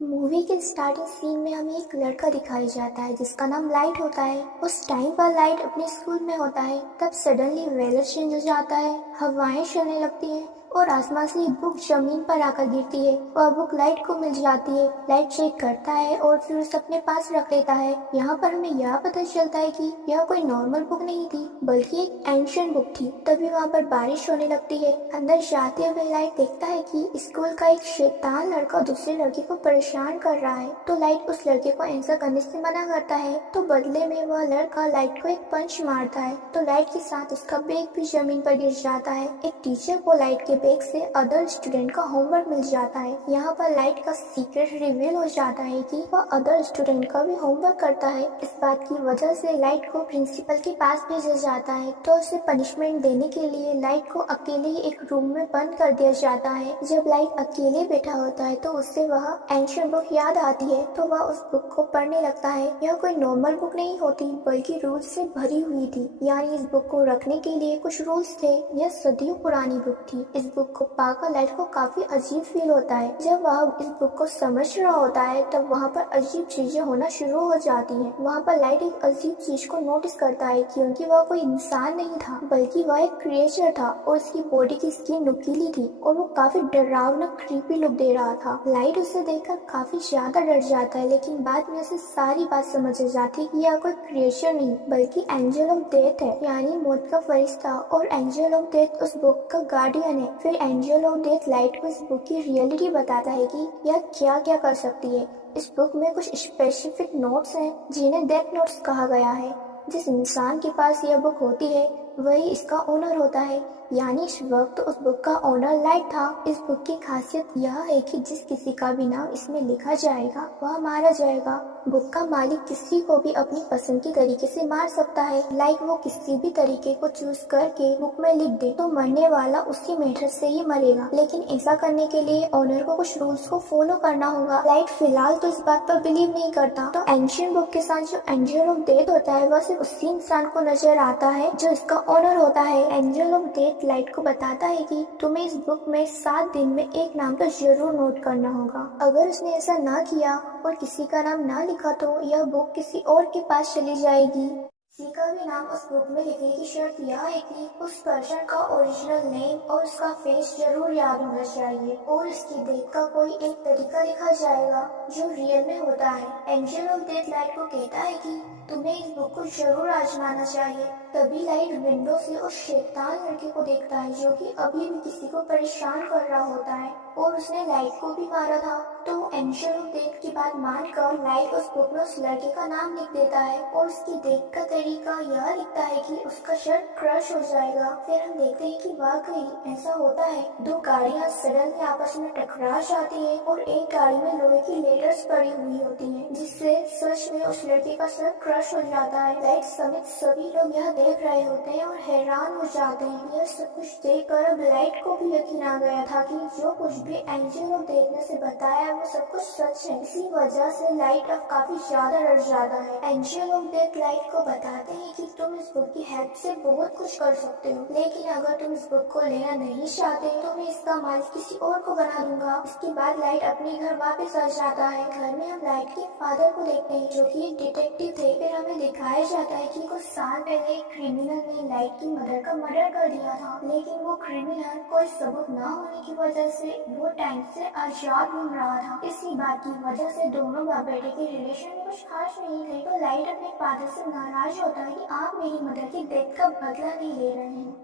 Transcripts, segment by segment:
Movie के starting scene में हमें एक लड़का दिखाई जाता है जिसका नाम लाइट होता है। उस टाइम पर लाइट अपने स्कूल में होता है, तब सडनली वेदर चेंज हो जाता है, हवाएं चलने लगती हैं और आसमान से एक बुक जमीन पर आकर गिरती है। वह बुक लाइट को मिल जाती है। लाइट चेक करता है और फिर उसे अपने पास रख लेता है। यहाँ पर हमें यह पता चलता है कि यह कोई नॉर्मल बुक नहीं थी, बल्कि एक एंशियंट बुक थी। तभी वहाँ पर बारिश होने लगती है। अंदर जाते हुए लाइट देखता है कि स्कूल का एक शैतान लड़का दूसरे लड़के को परेशान कर रहा है। तो लाइट उस लड़के को ऐसा करने से मना करता है। तो बदले में वह लड़का लाइट को एक पंच मारता है, तो लाइट के साथ उसका बैग भी जमीन पर गिर जाता है। एक टीचर को लाइट के बैग से अदर स्टूडेंट का होमवर्क मिल जाता है। यहाँ पर लाइट का सीक्रेट रिवील हो जाता है कि वह अदर स्टूडेंट का भी होमवर्क करता है। इस बात की वजह से लाइट को प्रिंसिपल के पास भेजा जाता है। तो उसे पनिशमेंट देने के लिए लाइट को अकेले ही एक रूम में बंद कर दिया जाता है। जब लाइट अकेले बैठा होता है तो उससे वह एंशिएंट बुक याद आती है, तो वह उस बुक को पढ़ने लगता है। यह कोई नॉर्मल बुक नहीं होती, बल्कि रूल्स से भरी हुई थी। यानी इस बुक को रखने के लिए कुछ रूल्स थे। यह सदियों पुरानी बुक थी। इस बुक को पाकर लाइट को काफी अजीब फील होता है। जब वह इस बुक को समझ रहा होता है तब वहाँ पर अजीब चीजें होना शुरू हो जाती हैं। वहाँ पर लाइट एक अजीब चीज को नोटिस करता है, क्योंकि वह कोई इंसान नहीं था, बल्कि वह एक क्रिएचर था और उसकी बॉडी की स्किन नुकीली थी और वो काफी डरावना क्रीपी लुक दे रहा था। लाइट उसे देखकर काफी ज्यादा डर जाता है, लेकिन बाद में उसे सारी बात समझ आ जाती है कि यह कोई क्रिएचर नहीं बल्कि एंजल ऑफ डेथ है, यानी मौत का फरिश्ता। और एंजल ऑफ डेथ उस बुक का गार्डियन है। फिर एंजल ऑफ डेथ लाइट को इस बुक की रियलिटी बताता है कि यह क्या क्या कर सकती है। इस बुक में कुछ स्पेसिफिक नोट्स हैं जिन्हें डेथ नोट्स कहा गया है। जिस इंसान के पास यह बुक होती है वही इसका ओनर होता है, यानी इस वक्त उस बुक का ओनर लाइट था। इस बुक की खासियत यह है कि जिस किसी का भी नाम इसमें लिखा जाएगा वह मारा जाएगा। बुक का मालिक किसी को भी अपनी पसंद के तरीके से मार सकता है। लाइक वो किसी भी तरीके को चूज करके बुक में लिख दे तो मरने वाला उसी मेथड से ही मरेगा, लेकिन ऐसा करने के लिए ओनर को कुछ रूल्स को फॉलो करना होगा। लाइट फिलहाल तो इस बात पर बिलीव नहीं करता। तो एंशिएंट बुक के साथ जो एंजल ऑफ डेथ होता है वह सिर्फ उसी इंसान को नजर आता है जो इसका ओनर होता है। एंजल ऑफ डेथ लाइट को बताता है कि तुम्हें इस बुक में 7 दिन में एक नाम तो जरूर नोट करना होगा। अगर उसने ऐसा ना किया और किसी का नाम ना लिखा तो यह बुक किसी और के पास चली जाएगी। किसी का भी नाम उस बुक में लिखने की शर्त यह है कि उस पर्सन का ओरिजिनल नेम और उसका फेस जरूर याद होना चाहिए और इसकी डेथ का कोई एक तरीका लिखा जाएगा जो रियल में होता है। एंजल ऑफ डेथ लाइट को कहता है कि तुम्हें इस बुक को जरूर आजमाना चाहिए। तभी लाइट विंडो से उस शैतान लड़के को देखता है जो कि अभी भी किसी को परेशान कर रहा होता है और उसने लाइट को भी मारा था। तो एंजल ऑफ डेथ की बात मानकर लाइट उस बुक में उस लड़के का नाम लिख देता है और उसकी डेथ का तरीका यह लिखता है कि उसका शर्ट क्रश हो जाएगा। फिर हम देखते हैं कि वाकई ऐसा होता है। दो गाड़ियां सडनली आपस में टकरा जाती है और एक गाड़ी में लोहे की लेडर्स पड़ी हुई होती हैं, जिससे सच में उस लड़के का सर क्रश हो जाता है। लाइट समेत सभी लोग यह देख रहे होते हैं और हैरान हो जाते हैं। यह सब कुछ देखकर अब लाइट को भी यकीन आ गया था कि जो कुछ भी एंजल ऑफ डेथ ने से बताया वो सब कुछ सच है। इसी वजह से लाइट अब काफी ज्यादा डर जाता है। एंजल ऑफ डेथ लाइट को बताते हैं कि तुम इस बुक की हेल्प से बहुत कुछ कर सकते हो, लेकिन अगर तुम इस बुक को लेना नहीं चाहते तो मैं इसका मालिक किसी और को बना दूंगा। इसके बाद लाइट अपने घर वापस आ जाता है। घर में हम लाइट के फादर को देखते हैं जो कि एक डिटेक्टिव थे। फिर हमें दिखाया जाता है कि कुछ साल पहले एक क्रिमिनल ने लाइट की मदर का मर्डर कर दिया था, लेकिन वो क्रिमिनल कोई सबूत न होने की वजह से वो टाइम से आजाद घूम रहा था। इसी बात की वजह से दोनों बाप बेटे के रिलेशन में कुछ खास नहीं थे। तो लाइट अपने फादर से नाराज होता है कि आप मेरी मदर की डेथ का बदला नहीं ले रहे हैं।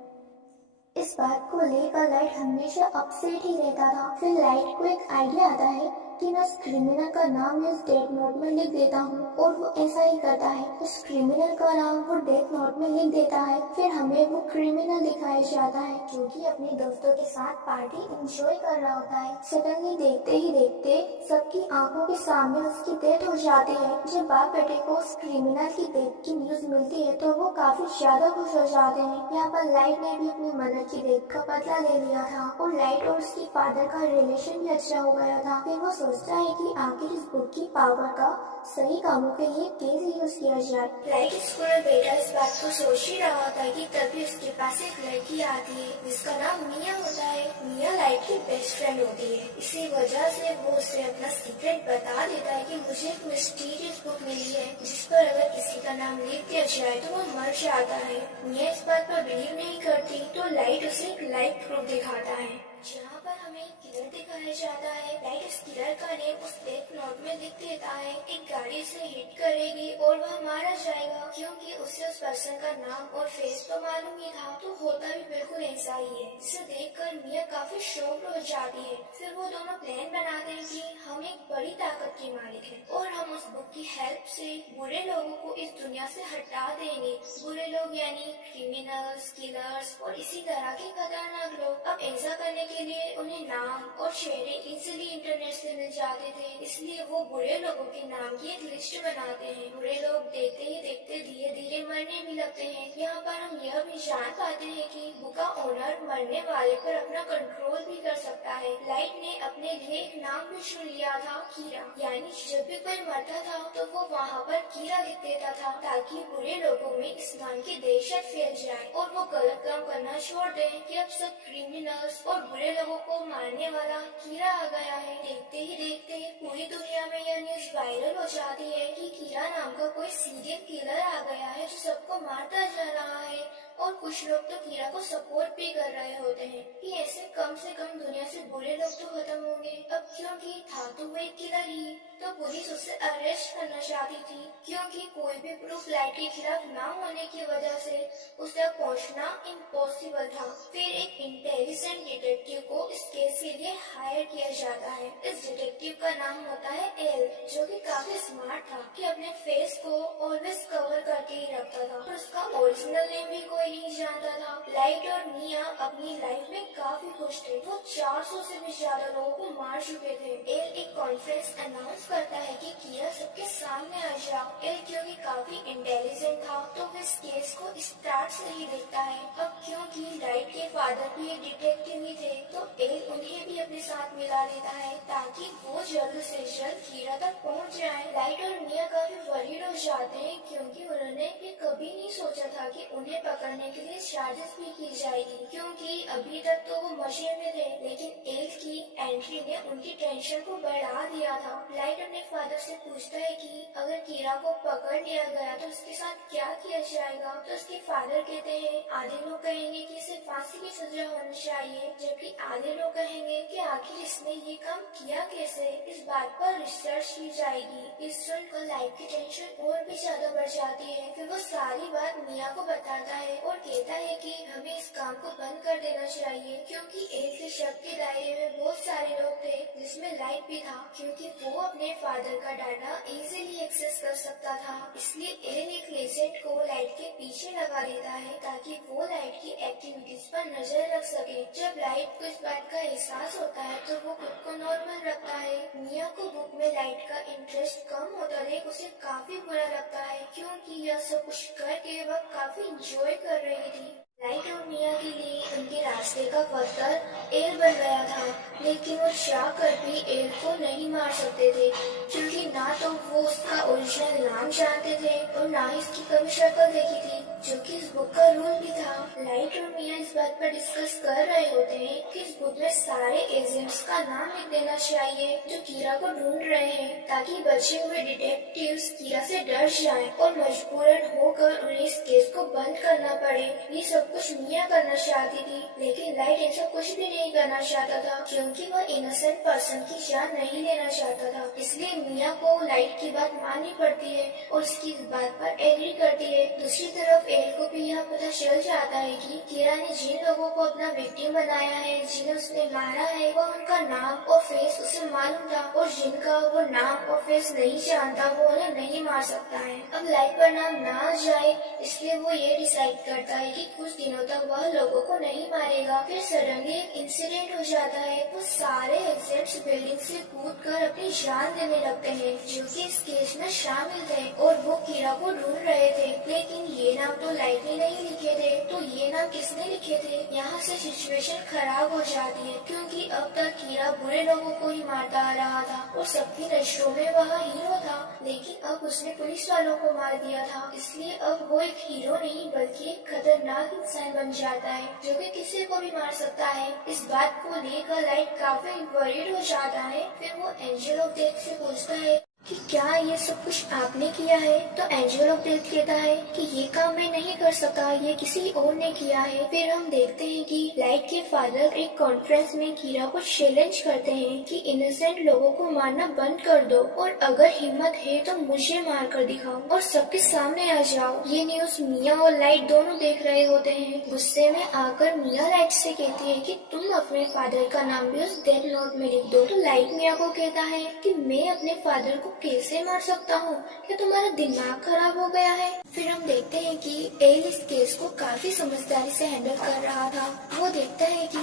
इस बात को लेकर लाइट हमेशा अपसेट ही रहता था। फिर लाइट को एक आइडिया आता है कि मैं उस क्रिमिनल का नाम इस डेथ नोट में लिख देता हूँ और वो ऐसा ही करता है। उस क्रिमिनल का नाम वो डेथ नोट में लिख देता है। फिर हमें वो क्रिमिनल दिखाया जाता है जो कि अपने दोस्तों के साथ पार्टी एंजॉय कर रहा होता है। सडनली देखते ही देखते सबकी आंखों के सामने उसकी डेथ हो जाती है। जब बाप बेटे को उस क्रिमिनल की डेथ की न्यूज मिलती है तो वो काफी ज्यादा खुश हो जाते हैं। यहाँ पर लाइट ने भी अपनी मदर की डेथ का बदला ले लिया था और लाइट और उसकी फादर का रिलेशन भी अच्छा हो गया था। फिर वो सोचता है कि आखिर इस बुक की पावर का सही कामों के लिए कैसे यूज किया जाए। लाइट स्कूल में बेटा इस बात को सोच ही रहा था कि तभी उसके पास एक लड़की आती है जिसका नाम मिया होता है। मिया लाइट की बेस्ट फ्रेंड होती है, इसी वजह से वो उसे अपना सीक्रेट बता देता है कि मुझे एक मिस्टीरियस बुक मिली है जिस पर अगर किसी का नाम लिख दिया जाए तो वो मर जाता है। मिया इस बात पर बिलीव नहीं करती तो लाइट उसे एक लाइव प्रूफ दिखाता है जहाँ पर हमें एक किलर दिखाया जाता है। लाइट उस किलर का नेम उस डेथ नोट में लिख देता है। एक गाड़ी से हिट करेगी और वह मारा जाएगा क्योंकि उसे उस पर्सन का नाम और फेस तो मालूम ही था। तो होता भी बिल्कुल ऐसा ही है, जिसे देखकर मिया काफी शॉक्ड हो जाती है। फिर वो दोनों प्लान बनाते हैं कि हम एक बड़ी ताकत के मालिक हैं और हम उस बुक की हेल्प से बुरे लोगों को इस दुनिया से हटा देंगे। बुरे लोग यानी क्रिमिनल्स, किलर्स और इसी तरह के खतरनाक लोग। अब ऐसा करने के लिए उन्हें नाम और शहरें इजीली इंटरनेट से मिल जाते थे, इसलिए वो बुरे लोगों के नाम की एक लिस्ट बनाते हैं। बुरे लोग देखते ही देखते धीरे धीरे मरने भी लगते हैं। यहाँ पर हम यह भी जान पाते हैं कि बुक का ओनर मरने वाले पर अपना कंट्रोल भी कर सकता है। लाइट ने अपने लिए एक नाम भी चुन लिया था, कीरा, यानी जब भी कोई मरता था तो वो वहाँ पर कीरा लिख देता था ताकि बुरे लोगों में इस नाम की दहशत फैल जाए और वो गलत काम करना छोड़ दें कि अब सब क्रिमिनल्स और बुरे लोगों को मारने वाला कीरा आ गया है। देखते ही देखते पूरी दुनिया में यह न्यूज वायरल हो जाती है कि कीरा नाम का कोई सीरियल किलर आ गया है जो सबको मारता जा रहा है। और कुछ लोग तो कीरा को सपोर्ट भी कर रहे होते हैं कि ऐसे कम से कम दुनिया से बुरे लोग तो खत्म होंगे। अब क्योंकि था तो वो एक किलर ही, तो पुलिस उसे अरेस्ट करना चाहती थी क्योंकि कोई भी प्रूफ लाइट के खिलाफ ना होने की वजह से उस तक पहुंचना इम्पॉसिबल था। फिर एक इंटेलिजेंट डिटेक्टिव को इस केस के लिए हायर किया जाता है। इस डिटेक्टिव का नाम होता है एल, जो कि काफी स्मार्ट था कि अपने फेस को ऑलवेज कवर करके ही रखता था और उसका ओरिजिनल नेम भी कोई नहीं जानता था। लाइट और मिया अपनी लाइफ में काफी खुश थे। वो 400 से भी ज्यादा लोगों को मार चुके थे। एल एक कॉन्फ्रेंस अनाउंस करता है कि कीरा सबके सामने आ जाओ। एल क्योंकि काफी इंटेलिजेंट था तो वो इस केस को स्टार्ट से ही देखता है। अब क्योंकि लाइट के फादर भी एक डिटेक्टिव ही थे तो एल उन्हें भी अपने साथ मिला लेता है ताकि वो जल्द से जल्द कीरा तक पहुंच जाए। लाइट और मिया काफी वरीड हो जाते हैं क्योंकि उन्होंने ये कभी नहीं सोचा था कि उन्हें पकड़ने के लिए चार्जेस भी की जाएगी, क्योंकि अभी तक तो वो मजे में थे। लेकिन एल की एंट्री ने उनकी टेंशन को बढ़ा दिया था। लाइट अपने फादर से पूछता है कि अगर कीरा को पकड़ लिया गया तो उसके साथ क्या किया जाएगा। तो उसके फादर कहते हैं आधे लोग कहेंगे कि इसे फांसी की सजा होनी चाहिए, जबकि आधे लोग कहेंगे कि आखिर इसने ये काम किया कैसे। इस बात पर रिसर्च की जाएगी। इस सुनकर लाइट की टेंशन और भी ज्यादा बढ़ जाती है। फिर वो सारी बात मिया को बताता है और कहता है कि हमें इस काम को बंद कर देना चाहिए क्योंकि एल के शक के दायरे में बहुत सारे लोग थे जिसमें लाइट भी था, क्योंकि वो अपने फादर का डाटा इजीली एक्सेस कर सकता था। इसलिए एल एक लेजेंड को लाइट के पीछे लगा देता है ताकि वो लाइट की एक्टिविटीज पर नजर रख सके। जब लाइट को इस बात का एहसास होता है तो वो खुद को नॉर्मल रखता है। मिया को बुक में लाइट का इंटरेस्ट कम होता देख उसे काफी बुरा लगता है क्योंकि यह सब कुछ करके वह काफी इंजॉय कर रही थी। लाइट और मिया के लिए उनके रास्ते का पत्थर एल बन गया था, लेकिन वो चाह कर भी एल को नहीं मार सकते थे क्योंकि ना तो वो उसका ओरिजिनल नाम जानते थे और ना ही उसकी कभी शक्ल देखी थी, जो कि इस बुक का रूल भी था। लाइट और मिया इस बात पर डिस्कस कर रहे होते हैं कि इस बुक में सारे एजेंट्स का नाम लिख देना चाहिए जो कीरा को ढूंढ रहे हैं ताकि बचे हुए डिटेक्टिव्स कीरा से डर जाएं और मजबूरन होकर उन्हें इस केस को बंद करना पड़े। ये सब कुछ मिया करना चाहती थी, लेकिन लाइट ऐसा कुछ भी नहीं करना चाहता था क्योंकि वह इनोसेंट पर्सन की जान नहीं लेना चाहता था। इसलिए मिया को लाइट की बात माननी पड़ती है और उसकी इस बात पर एग्री करती है। दूसरी तरफ एल को भी यह पता चल जाता है कि कीरा ने जिन लोगों को अपना विक्टिम बनाया है, जिन्हें उसने मारा है, वह उनका नाम और फेस उसे मालूम था और जिनका वो नाम और फेस नहीं जानता वो उन्हें नहीं मार सकता है। अब लाइट पर नाम ना आ जाए इसलिए वो ये डिसाइड करता है कि कुछ दिनों तक वह लोगों को नहीं मारेगा। फिर सडनली एक इंसिडेंट हो जाता है। वो सारे एग्जेंट्स बिल्डिंग से कूद कर अपनी जान देने लगते हैं जो कि इस केस में शामिल थे और वो कीरा को ढूंढ रहे थे, लेकिन ये नाम तो लाइट ने नहीं लिखे थे, तो ये नाम किसने लिखे थे। यहाँ से सिचुएशन खराब हो जाती है क्योंकि अब तक कीरा बुरे लोगों को ही मारता आ रहा था और सबकी नजरों में वह हीरो था, लेकिन अब उसने पुलिस वालों को मार दिया था, इसलिए अब वो एक हीरो नहीं बल्कि एक खतरनाक इंसान बन जाता है जो कि किसी को भी मार सकता है। इस बात को लेकर लाइट काफी वरीड हो जाता है। फिर वो एंजल ऑफ डेथ से पूछता है कि क्या ये सब कुछ आपने किया है, तो एंजल ऑफ डेथ कहता है कि ये काम मैं नहीं कर सकता, ये किसी और ने किया है। फिर हम देखते हैं कि लाइट के फादर एक कॉन्फ्रेंस में कीरा को चैलेंज करते हैं कि इनोसेंट लोगों को मारना बंद कर दो और अगर हिम्मत है तो मुझे मार कर दिखाओ और सबके सामने आ जाओ। ये न्यूज मिया और लाइट दोनों देख रहे होते हैं। गुस्से में आकर मिया लाइट से कहती है कि तुम अपने फादर का नाम भी उस डेथ नोट में लिख दो, तो लाइट मिया को कहता है कि मैं अपने फादर को कैसे मार सकता हूँ, क्या तुम्हारा दिमाग खराब हो गया है। फिर हम देखते हैं कि एल इस केस को काफी समझदारी से हैंडल कर रहा था। वो देखता है कि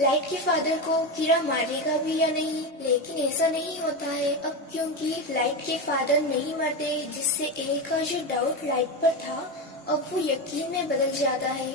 लाइट के फादर को कीरा मारेगा भी या नहीं, लेकिन ऐसा नहीं होता है अब, क्योंकि लाइट के फादर नहीं मरते, जिससे एल का जो डाउट लाइट पर था अब वो यकीन में बदल जाता है,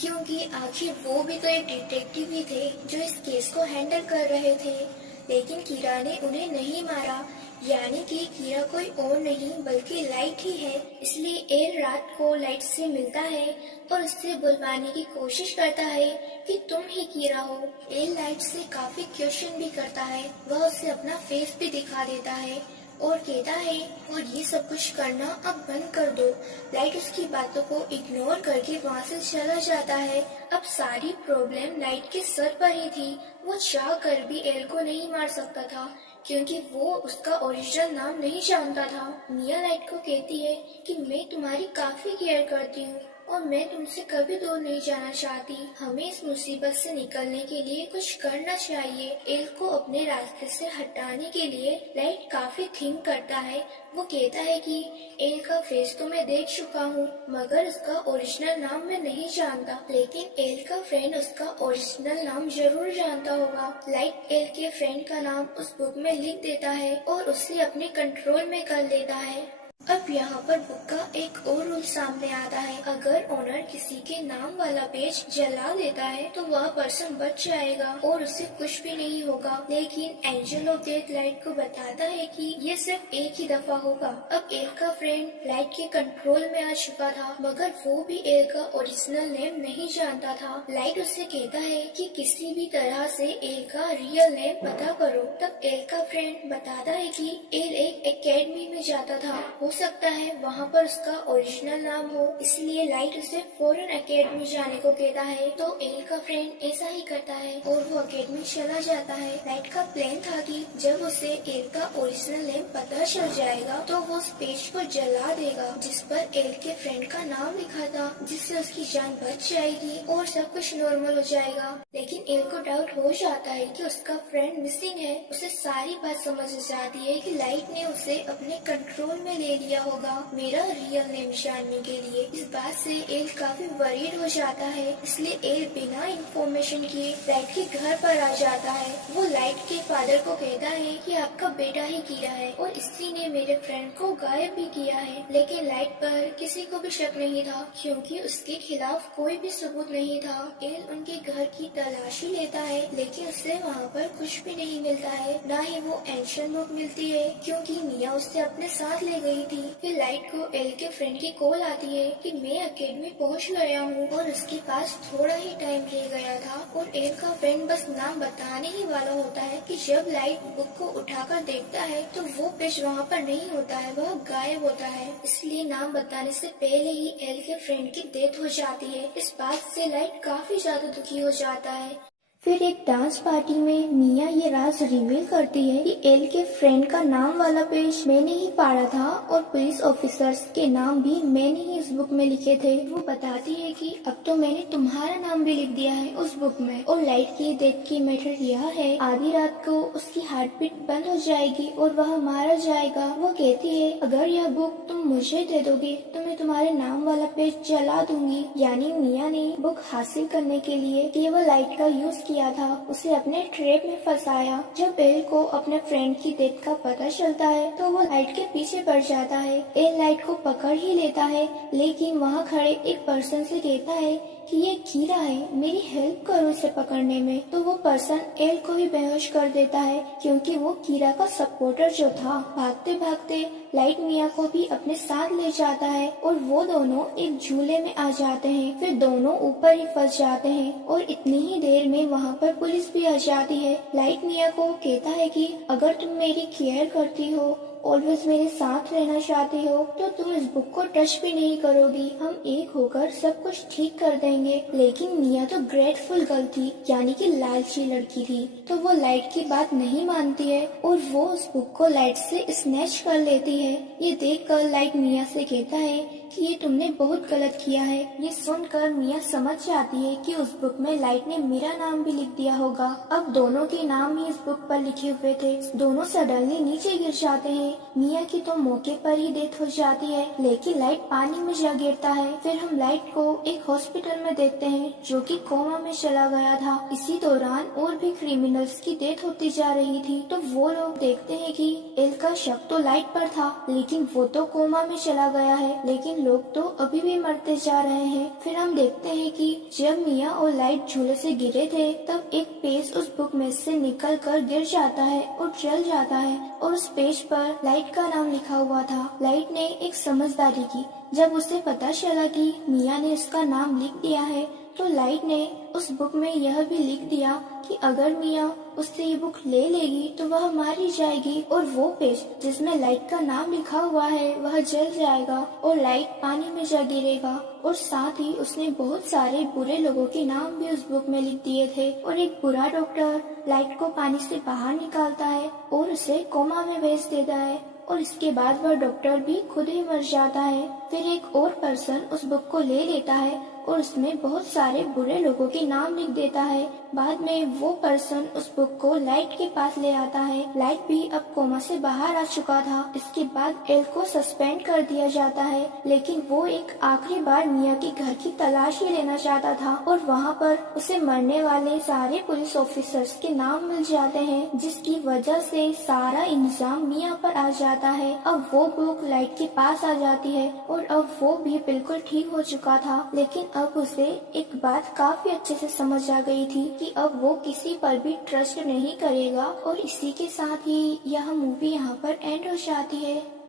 क्योंकि आखिर वो भी तो एक डिटेक्टिव ही थे जो इस केस को हैंडल कर रहे थे, लेकिन कीरा ने उन्हें नहीं मारा, यानी कि कीरा कोई और नहीं बल्कि लाइट ही है। इसलिए एल रात को लाइट से मिलता है और उससे बुलवाने की कोशिश करता है कि तुम ही कीरा हो। एल लाइट से काफी क्वेश्चन भी करता है, वह उससे अपना फेस भी दिखा देता है और कहता है और ये सब कुछ करना अब बंद कर दो। लाइट उसकी बातों को इग्नोर करके वहाँ से चला जाता है। अब सारी प्रॉब्लम लाइट के सर पर ही थी। वो चाह कर भी एल को नहीं मार सकता था क्योंकि वो उसका ओरिजिनल नाम नहीं जानता था। मिया लाइट को कहती है कि मैं तुम्हारी काफी केयर करती हूँ और मैं तुमसे कभी दूर नहीं जाना चाहती। हमें इस मुसीबत से निकलने के लिए कुछ करना चाहिए। एल को अपने रास्ते से हटाने के लिए लाइट काफी थिंक करता है। वो कहता है कि एल का फेस तो मैं देख चुका हूँ मगर उसका ओरिजिनल नाम मैं नहीं जानता, लेकिन एल का फ्रेंड उसका ओरिजिनल नाम जरूर जानता होगा। लाइट एल के फ्रेंड का नाम उस बुक में लिख देता है और उसे अपने कंट्रोल में कर लेता है। अब यहाँ पर बुक का एक और रूल सामने आता है, अगर ओनर किसी के नाम वाला पेज जला देता है तो वह पर्सन बच जाएगा और उसे कुछ भी नहीं होगा, लेकिन एंजल ऑफ डेथ लाइट को बताता है कि ये सिर्फ एक ही दफा होगा। अब एल का फ्रेंड लाइट के कंट्रोल में आ चुका था मगर वो भी एल का ओरिजिनल नेम नहीं जानता था। लाइट उससे कहता है कि किसी भी तरह से एल का रियल नेम पता करो। तब एल का फ्रेंड बताता है कि एल एक एकेडमी में जाता था, हो सकता है वहाँ पर उसका ओरिजिनल नाम हो, इसलिए लाइट उसे फॉरेन एकेडमी जाने को कहता है। तो एल का फ्रेंड ऐसा ही करता है और वो एकेडमी चला जाता है। लाइट का प्लान था कि जब उसे एल का ओरिजिनल नेम पता चल जाएगा तो वो उस पेज को जला देगा जिस पर एल के फ्रेंड का नाम लिखा था, जिससे उसकी जान बच जाएगी और सब कुछ नॉर्मल हो जाएगा। लेकिन एल को डाउट हो जाता है कि उसका फ्रेंड मिसिंग है। उसे सारी बात समझ जाती है कि लाइट ने उसे अपने कंट्रोल में ले लिया होगा मेरा रियल नेम जानने के लिए। इस बात से एल काफी वरीड हो जाता है, इसलिए एल बिना इंफॉर्मेशन किए लाइट के घर पर आ जाता है। वो लाइट के फादर को कहता है कि आपका बेटा ही कीरा है और इसी ने मेरे फ्रेंड को गायब भी किया है, लेकिन लाइट पर किसी को भी शक नहीं था क्योंकि उसके खिलाफ कोई भी सबूत नहीं था। एल उनके घर की तलाशी लेता है लेकिन उसे वहाँ पर कुछ भी नहीं मिलता है, न ही वो एंशियंट बुक मिलती है क्योंकि मिया उससे अपने साथ ले गई थी। फिर लाइट को एल के फ्रेंड की कॉल आती है कि मैं एकेडमी पहुंच गया हूँ और उसके पास थोड़ा ही टाइम रह गया था और एल का फ्रेंड बस नाम बताने ही वाला होता है कि जब लाइट बुक को उठाकर देखता है तो वो पेज वहाँ पर नहीं होता है, वह गायब होता है। इसलिए नाम बताने से पहले ही एल के फ्रेंड की डेथ हो जाती है। इस बात से लाइट काफी ज्यादा दुखी हो जाता है। फिर एक डांस पार्टी में मिया ये राज रिवील करती है कि एल के फ्रेंड का नाम वाला पेज मैंने ही फाड़ा था और पुलिस ऑफिसर्स के नाम भी मैंने ही उस बुक में लिखे थे। वो बताती है कि अब तो मैंने तुम्हारा नाम भी लिख दिया है उस बुक में। और लाइट की डेथ की मैटर यह है, आधी रात को उसकी हार्ट बीट बंद हो जाएगी और वह मारा जाएगा। वो कहती है अगर यह बुक तुम मुझे दे दोगे तो मैं तुम्हारे नाम वाला पेज जला दूंगी। यानी मिया ने बुक हासिल करने के लिए केवल लाइट का यूज किया था, उसे अपने ट्रैप में फंसाया। जब एल को अपने फ्रेंड की डेथ का पता चलता है तो वो लाइट के पीछे पड़ जाता है। एल लाइट को पकड़ ही लेता है, लेकिन वहाँ खड़े एक पर्सन से कहता है कि ये कीड़ा है, मेरी हेल्प करो इसे पकड़ने में। तो वो पर्सन एल को ही बेहोश कर देता है, क्योंकि वो कीड़ा का सपोर्टर जो था। भागते भागते लाइट मिया को भी अपने साथ ले जाता है और वो दोनों एक झूले में आ जाते हैं। फिर दोनों ऊपर ही फंस जाते हैं और इतनी ही देर में वहाँ पर पुलिस भी आ जाती है। लाइट मिया को कहता है कि अगर तुम मेरी केयर करती हो, ऑलवेज मेरे साथ रहना चाहती हो, तो तुम इस बुक को टच भी नहीं करोगी। हम एक होकर सब कुछ ठीक कर देंगे। लेकिन मिया तो ग्रेटफुल गर्ल थी, यानी कि लालची लड़की थी, तो वो लाइट की बात नहीं मानती है और वो उस बुक को लाइट से स्नैच कर लेती है। ये देखकर लाइट मिया से कहता है कि ये तुमने बहुत गलत किया है। ये सुनकर मिया समझ जाती है कि उस बुक में लाइट ने मेरा नाम भी लिख दिया होगा। अब दोनों के नाम ही इस बुक पर लिखे हुए थे। दोनों सडनली नीचे गिर जाते हैं। मिया की तो मौके पर ही डेथ हो जाती है, लेकिन लाइट पानी में जा गिरता है। फिर हम लाइट को एक हॉस्पिटल में देखते हैं जो कि कोमा में चला गया था। इसी दौरान और भी क्रिमिनल्स की डेथ होती जा रही थी, तो वो लोग देखते हैं कि एल का शक तो लाइट पर था, लेकिन वो तो कोमा में चला गया है, लेकिन लोग तो अभी भी मरते जा रहे हैं। फिर हम देखते हैं कि जब मिया और लाइट झूले से गिरे थे, तब एक पेज उस बुक में से निकल कर गिर जाता है और जल जाता है और उस पेज पर लाइट का नाम लिखा हुआ था। लाइट ने एक समझदारी की। जब उसे पता चला कि मिया ने उसका नाम लिख दिया है, तो लाइट ने उस बुक में यह भी लिख दिया कि अगर मिया उससे ये बुक ले लेगी तो वह मारी जाएगी और वो पेज जिसमें लाइट का नाम लिखा हुआ है वह जल जाएगा और लाइट पानी में जा गिरेगा। और साथ ही उसने बहुत सारे बुरे लोगों के नाम भी उस बुक में लिख दिए थे। और एक बुरा डॉक्टर लाइट को पानी से बाहर निकालता है और उसे कोमा में भेज देता है और इसके बाद वह डॉक्टर भी खुद ही मर जाता है। फिर एक और पर्सन उस बुक को ले लेता है और उसमें बहुत सारे बुरे लोगों के नाम लिख देता है। बाद में वो पर्सन उस बुक को लाइट के पास ले आता है। लाइट भी अब कोमा से बाहर आ चुका था। इसके बाद एल को सस्पेंड कर दिया जाता है, लेकिन वो एक आखिरी बार मिया के घर की तलाश ही लेना चाहता था और वहाँ पर उसे मरने वाले सारे पुलिस ऑफिसर्स के नाम मिल जाते हैं, जिसकी वजह से सारा इंतजाम मिया पर आ जाता है। अब वो बुक लाइट के पास आ जाती है और अब वो भी बिल्कुल ठीक हो चुका था, लेकिन अब उसे एक बात काफी अच्छे से समझ आ गई थी कि अब वो किसी पर भी ट्रस्ट नहीं करेगा। और इसी के साथ ही यह मूवी यहाँ पर एंड हो जाती है।